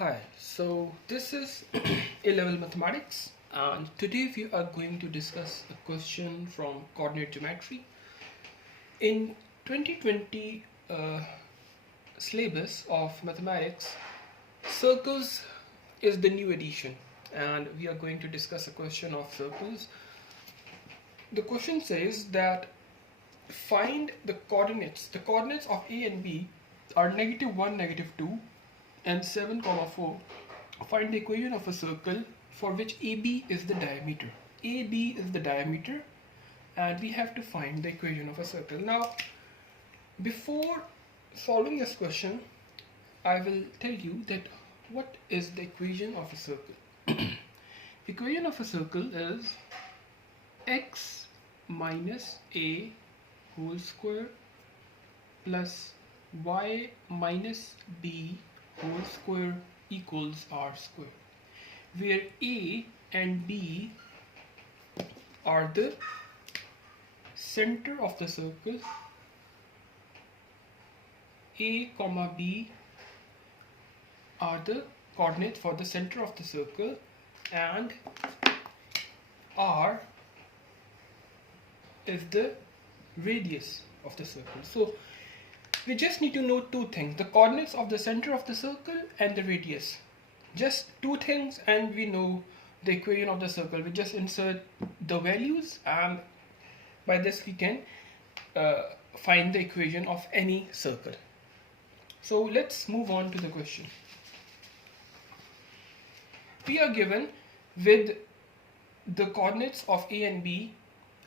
Hi, so this is A-level mathematics, and today we are going to discuss a question from coordinate geometry. In 2020 syllabus of mathematics, circles is the new edition, and we are going to discuss a question of circles. The question says that find the coordinates. The coordinates of A and B are -1, -2, and 7, 4. Find the equation of a circle for which AB is the diameter. AB is the diameter, and we have to find the equation of a circle. Now, before solving this question, I will tell you that what is the equation of a circle. Equation of a circle is x minus a whole square plus y minus b whole square equals r square, where a and b are the center of the circle, a comma b are the coordinates for the center of the circle, and r is the radius of the circle. So we just need to know two things: the coordinates of the center of the circle and the radius. Just two things, and we know the equation of the circle. We just insert the values, and by this we can find the equation of any circle. So let's move on to the question. We are given with the coordinates of A and B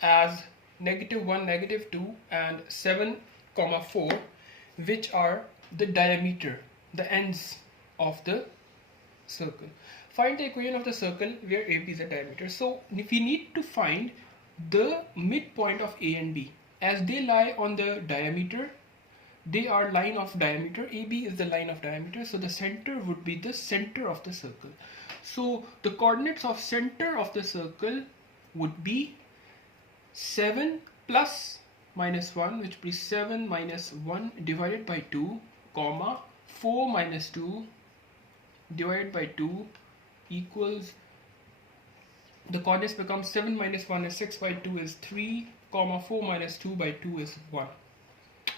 as -1, -2, and 7, 4, which are the diameter, the ends of the circle. Find the equation of the circle where AB is the diameter. So if we need to find the midpoint of A and B, as they lie on the diameter, they are line of diameter. AB is the line of diameter, so the center would be the center of the circle. So the coordinates of center of the circle would be 7 plus -1, which would be 7 minus 1 divided by 2, comma 4 minus 2 divided by 2 equals, the coordinates become 7 minus 1 is 6 by 2 is 3, comma 4 minus 2 by 2 is 1.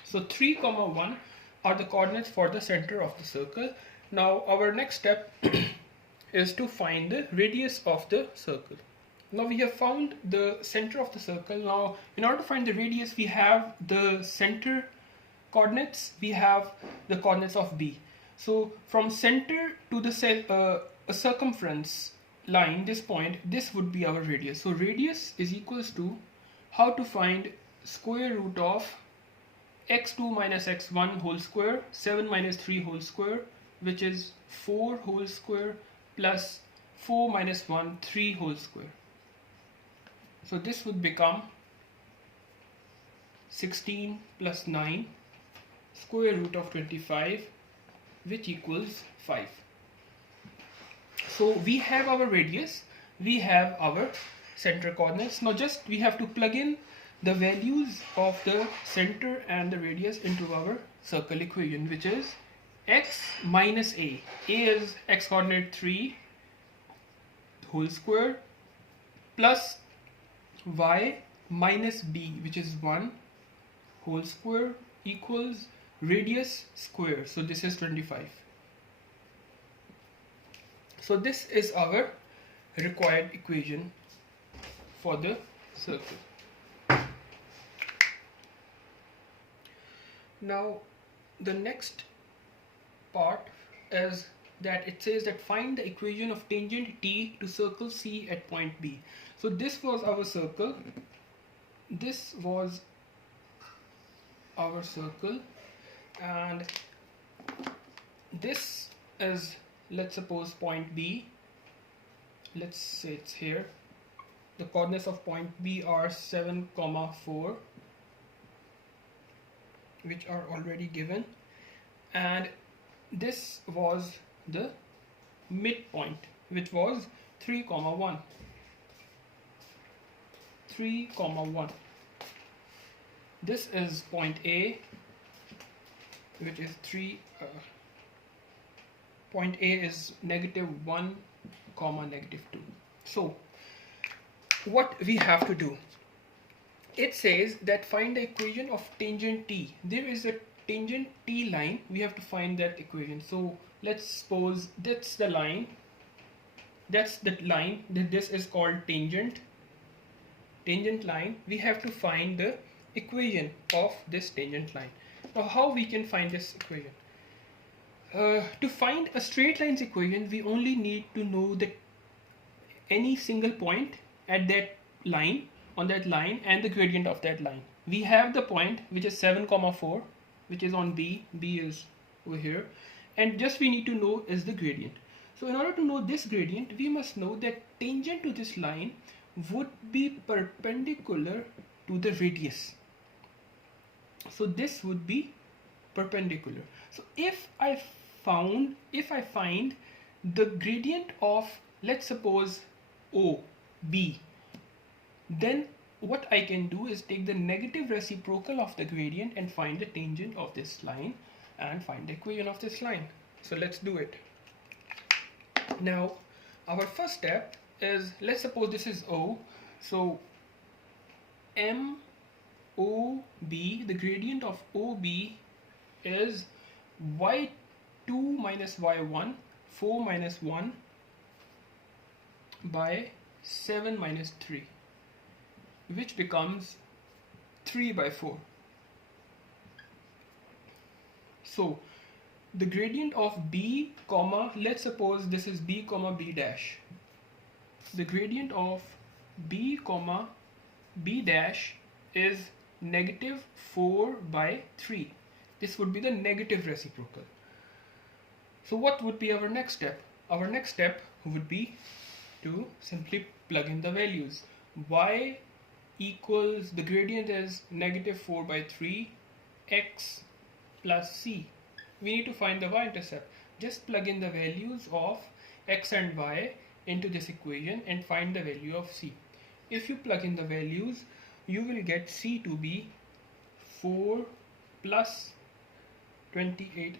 So 3, 1 are the coordinates for the center of the circle. Now our next step is to find the radius of the circle. Now we have found the center of the circle. Now in order to find the radius, we have the center coordinates, we have the coordinates of B. So from center to the a circumference line, this point, this would be our radius. So radius is equals to, how to find square root of x2 minus x1 whole square, 7 minus 3 whole square, which is 4 whole square, plus 4 minus 1, 3 whole square. So this would become 16 plus 9 square root of 25, which equals 5. So we have our radius, we have our center coordinates. Now just we have to plug in the values of the center and the radius into our circle equation, which is x minus a. A is x coordinate 3 whole square plus y minus b, which is 1 whole square, equals radius square. So this is 25. So this is our required equation for the circle. Now the next part is that it says that find the equation of tangent T to circle C at point B. So this was our circle. This was our circle, and this is, let's suppose, point B. Let's say it's here. The coordinates of point B are 7, 4, which are already given, and this was the midpoint, which was 3, 1. 3, 1. This is point A, which is 3, point A is -1 comma -2. So what we have to do, it says that find the equation of tangent t. There is a tangent t line, we have to find that equation. So let's suppose that's the line, that this is called tangent line. We have to find the equation of this tangent line. Now how we can find this equation? To find a straight line's equation, we only need to know that any single point at that line, on that line, and the gradient of that line. We have the point which is 7,4, which is on B is over here, and just we need to know is the gradient. So in order to know this gradient, we must know that tangent to this line would be perpendicular to the radius. So this would be perpendicular. So if I find the gradient of, let's suppose, OB, then what I can do is take the negative reciprocal of the gradient and find the tangent of this line and find the equation of this line. So let's do it. Now our first step is, let's suppose this is O. So MOB, the gradient of OB is y2 minus y1, 4 minus 1 by 7 minus 3, which becomes 3 by 4. So the gradient of B comma, let's suppose this is B comma B dash. The gradient of B comma B dash is -4 by 3. This would be the negative reciprocal. So what would be our next step? Our next step would be to simply plug in the values. Y equals, the gradient is -4 by 3 x plus c. We need to find the y-intercept. Just plug in the values of x and y into this equation and find the value of c. If you plug in the values, you will get c to be 4 plus 28.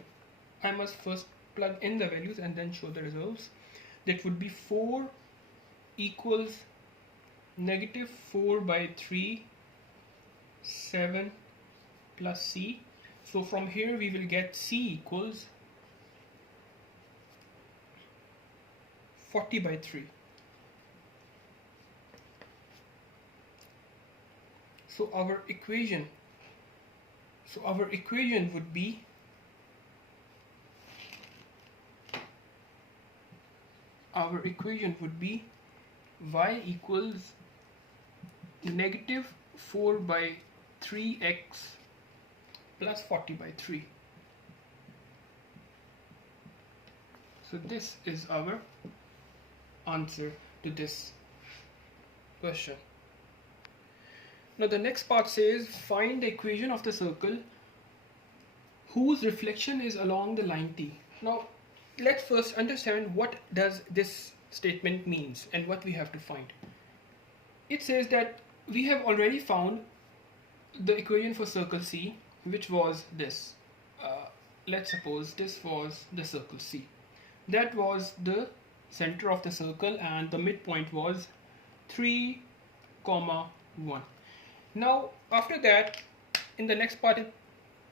I must first plug in the values and then show the results. That would be 4 equals -4 by 3, 7 plus c. So from here we will get c equals 40 by 3. So our equation would be y equals -4 by 3x plus 40 by 3. So this is our answer to this question. Now the next part says find the equation of the circle whose reflection is along the line T. Now let's first understand what does this statement means and what we have to find. It says that we have already found the equation for circle C, which was this. Let's suppose this was the circle C. That was the center of the circle and the midpoint was 3, 1. Now after that, in the next part, it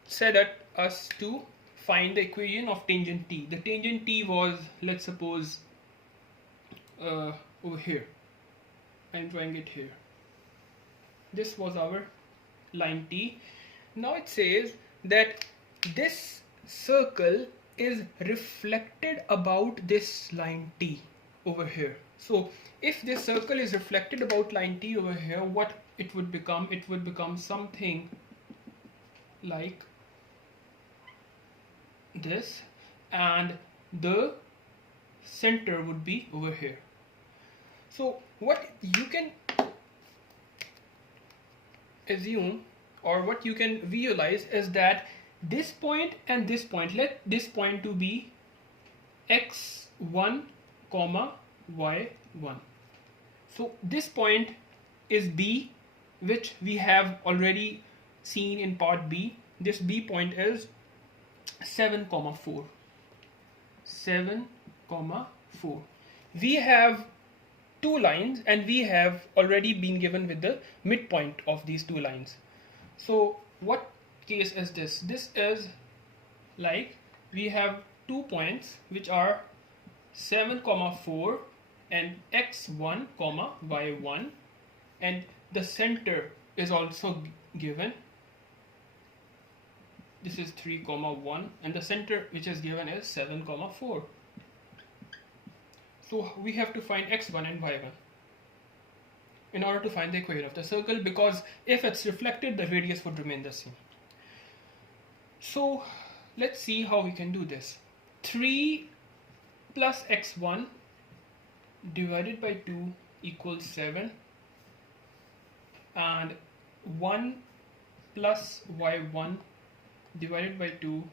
said at us to find the equation of tangent T. The tangent T was, let's suppose, over here. I'm drawing it here. This was our line T. Now it says that this circle is reflected about this line T over here. So if this circle is reflected about line T over here, what it would become? It would become something like this, and the center would be over here. So what you can assume, or what you can visualize, is that this point and this point, let this point to be x1 comma y1. So this point is B, which we have already seen in part B. This B point is 7, 4. 7, comma 4. We have two lines and we have already been given with the midpoint of these two lines. So what case is this? This is like we have 2 points which are 7, comma 4 and x1, comma y1, and the center is also given. This is 3, comma 1, and the center which is given is 7, comma 4. So we have to find x1 and y1 in order to find the equation of the circle, because if it's reflected, the radius would remain the same. So let's see how we can do this. 3 plus x1 divided by 2 equals 7, and 1 plus y1 divided by 2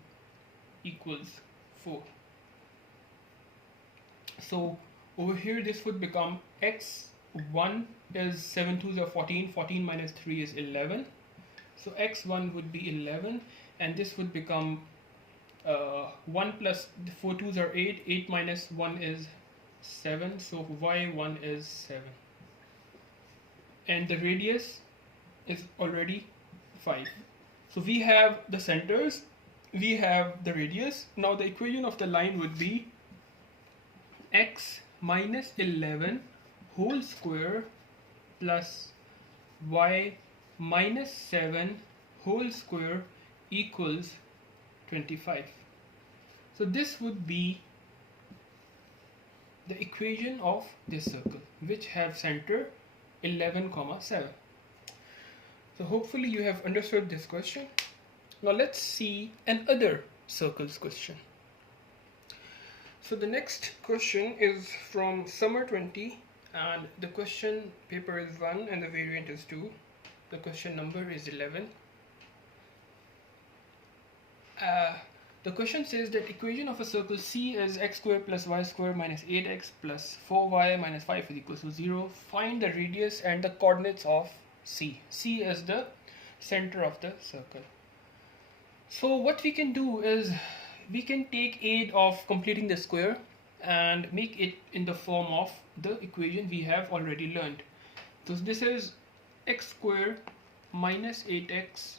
equals 4. So over here this would become x1 is 7 2s are 14, 14 minus 3 is 11. So x1 would be 11, and this would become 1 plus 4 2s are 8, 8 minus 1 is 7, so y1 is 7. And the radius is already 5. So we have the centers, we have the radius. Now the equation of the line would be x minus 11 whole square plus y minus 7 whole square equals 25. So this would be the equation of this circle, which have center 11, 7. So hopefully you have understood this question. Now let's see another circles question. So the next question is from summer 20, and the question paper is 1 and the variant is 2. The question number is 11. The question says that equation of a circle C is x squared plus y squared minus 8x plus 4y minus 5 is equal to 0. Find the radius and the coordinates of C. C is the center of the circle. So what we can do is we can take aid of completing the square and make it in the form of the equation we have already learned. So this is x squared minus 8x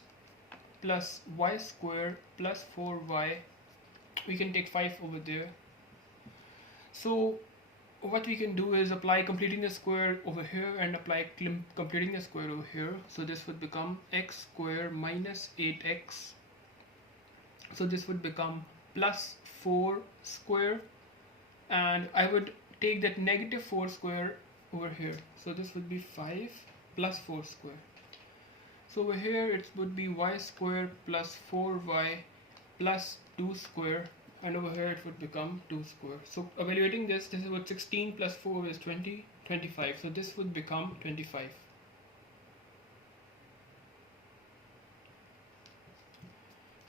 plus y squared plus 4y. We can take 5 over there. So what we can do is apply completing the square over here and apply completing the square over here. So this would become x squared minus 8x. So this would become plus 4 square, and I would take that negative 4 square over here. So this would be 5 plus 4 square. So over here it would be y squared plus 4y plus 2 square, and over here it would become 2 square. So evaluating this is what 16 plus 4 is 20, 25. So this would become 25.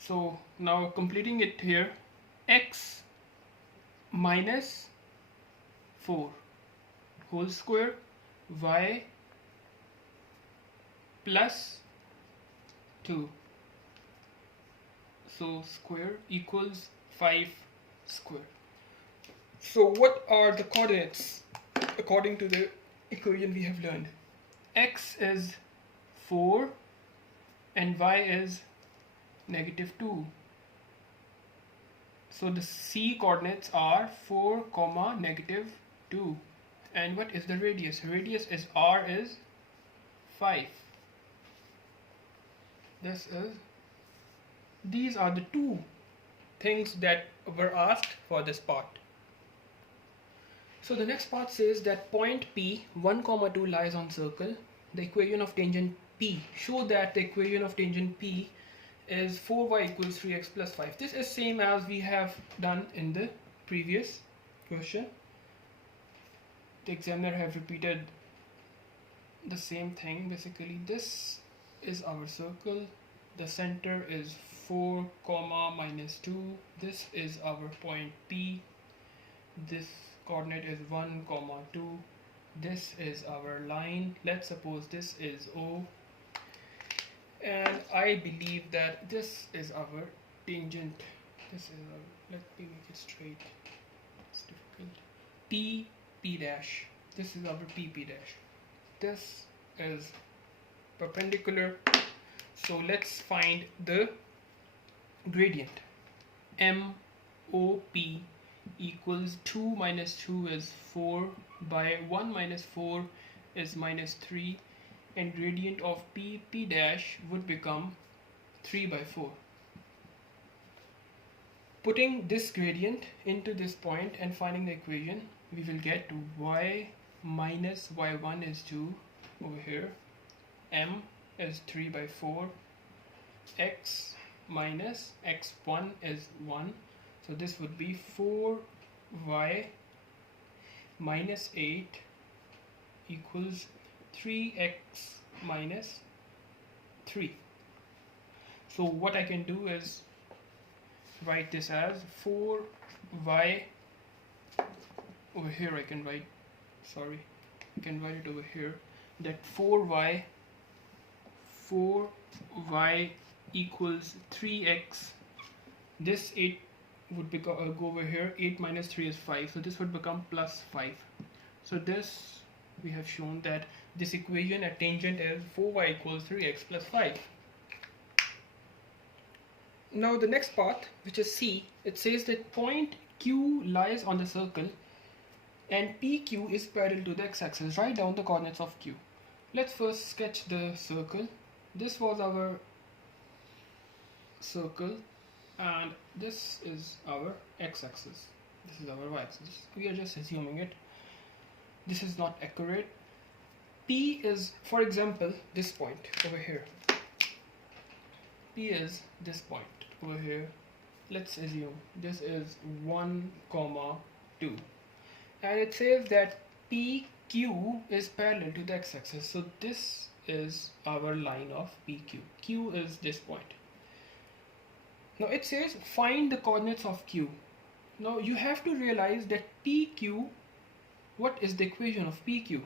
So now completing it here, x minus 4 whole square, y plus 2, so square equals 5 square. So what are the coordinates according to the equation we have learned? X is 4 and y is negative 2. So the C coordinates are 4, negative 2. And what is the radius? Radius is r is 5. These are the two things that were asked for this part. So the next part says that point P 1, 2 lies on circle. The equation of tangent P. Show that the equation of tangent P is 4y equals 3x plus 5. This is same as we have done in the previous question. The examiner have repeated the same thing. Basically, this is our circle. The center is 4, minus 2. This is our point P. This coordinate is 1, 2. This is our line. Let's suppose this is O. And I believe that this is our tangent. This is our, let me make it straight. P dash. This is our P dash. This is perpendicular. So let's find the gradient. MOP equals 2 minus 2 is 4 by 1 minus 4 is minus 3, and gradient of P dash would become 3 by 4. Putting this gradient into this point and finding the equation, we will get to y minus y1 is 2 over here, m is 3 by 4, x minus x1 is 1, so this would be 4y minus 8 equals 3x minus 3. So what I can do is write this as 4y, over here I can write, I can write it over here, that 4y equals 3x, this 8 would go over here, 8 minus 3 is 5, so this would become plus 5. So this, we have shown that this equation at tangent is 4y equals 3x plus 5. Now the next part, which is C, it says that point Q lies on the circle and PQ is parallel to the x-axis. Write down the coordinates of Q. Let's first sketch the circle. This was our circle and this is our x-axis. This is our y-axis. We are just assuming it. This is not accurate. P is, for example, this point over here. P is this point over here. Let's assume this is 1, 2. And it says that PQ is parallel to the x-axis. So this is our line of PQ. Q is this point. Now it says find the coordinates of Q. Now you have to realize that PQ, what is the equation of PQ?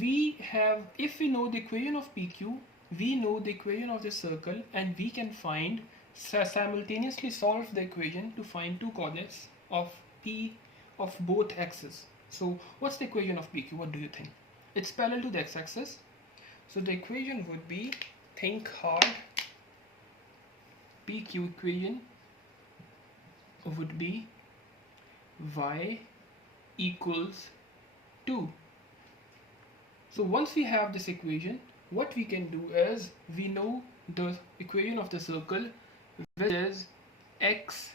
We have, if we know the equation of PQ, we know the equation of the circle, and we can find, simultaneously solve the equation to find two coordinates of P of both axes. So what's the equation of PQ? What do you think? It's parallel to the x-axis. So the equation would be, think hard, PQ equation would be y equals 2. So once we have this equation, what we can do is, we know the equation of the circle, which is x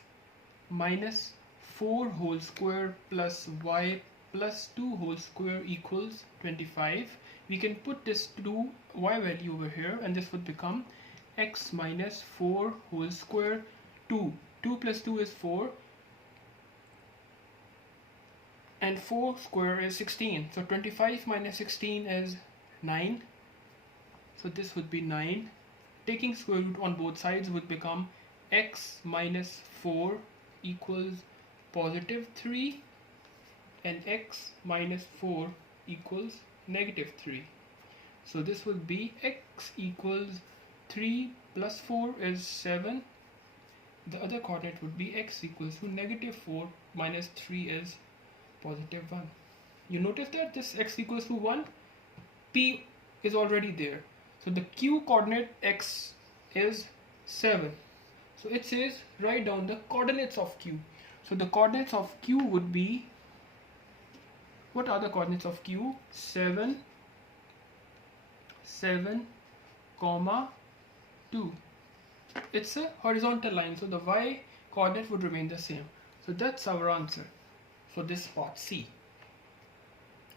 minus 4 whole square plus y plus 2 whole square equals 25. We can put this to y value over here, and this would become x minus 4 whole square 2. 2 plus 2 is 4. And 4 square is 16. So 25 minus 16 is 9. So this would be 9. Taking square root on both sides would become x minus 4 equals positive 3. And x minus 4 equals negative 3. So this would be x equals 3 plus 4 is 7. The other coordinate would be x equals to negative 4 minus 3 is positive 1. You notice that this x equals to 1, P is already there. So the Q coordinate x is 7. So it says write down the coordinates of Q. So the coordinates of Q would be, what are the coordinates of Q? 7, 7, 2. It's a horizontal line, so the y coordinate would remain the same. So that's our answer for this part C.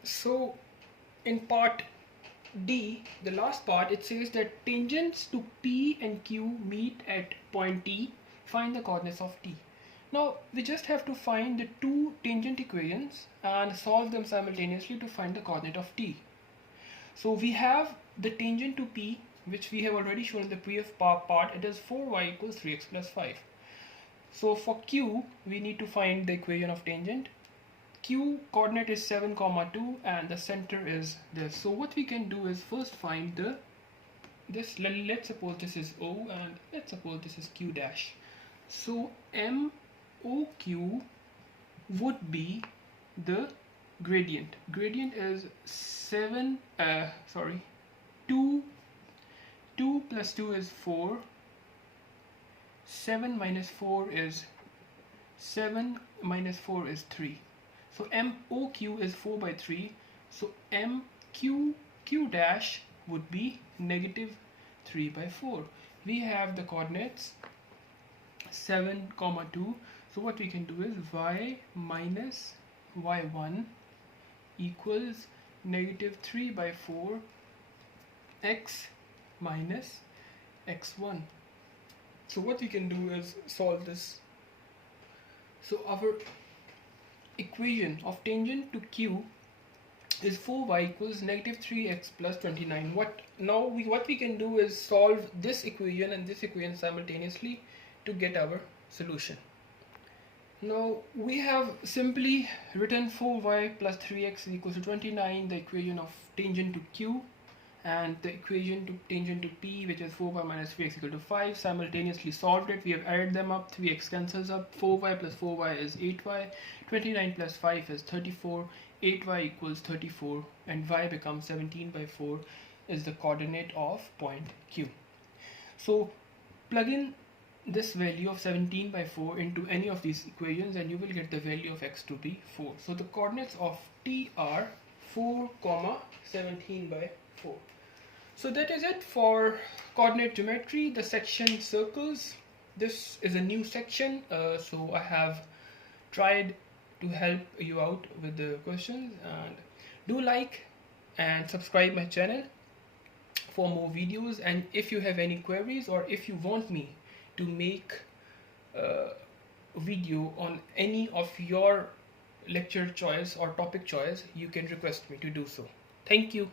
So in part D, the last part, it says that tangents to P and Q meet at point T. Find the coordinates of T. Now we just have to find the two tangent equations and solve them simultaneously to find the coordinate of T. So we have the tangent to P, which we have already shown in the previous part. It is 4y equals 3x plus 5. So for Q, we need to find the equation of tangent. Q coordinate is 7, 2, and the center is this. So what we can do is first find this. Let's suppose this is O, and let's suppose this is Q dash. So MOQ would be the gradient. Gradient is 2 plus 2 is 4. 7 minus 4 is 3. So MOQ is 4 by 3. So MQQ dash would be negative 3 by 4. We have the coordinates 7, 2. So what we can do is y minus y1 equals negative 3 by 4 x minus x1. So what we can do is solve this. So our equation of tangent to Q is 4y equals negative 3x plus 29. What we can do is solve this equation and this equation simultaneously to get our solution. Now we have simply written 4y plus 3x is equals to 29, the equation of tangent to Q, and the equation to tangent to P, which is 4y minus 3x equal to 5. Simultaneously solved it. We have added them up. 3x cancels up. 4y plus 4y is 8y. 29 plus 5 is 34. 8y equals 34, and y becomes 17 by 4 is the coordinate of point Q. So plug in this value of 17 by 4 into any of these equations and you will get the value of x to be 4. So the coordinates of T are 4, 17 by 4. So that is it for coordinate geometry, the section circles. This is a new section, so I have tried to help you out with the questions, and do like and subscribe my channel for more videos. And if you have any queries, or if you want me to make a video on any of your lecture choice or topic choice, you can request me to do so. Thank you.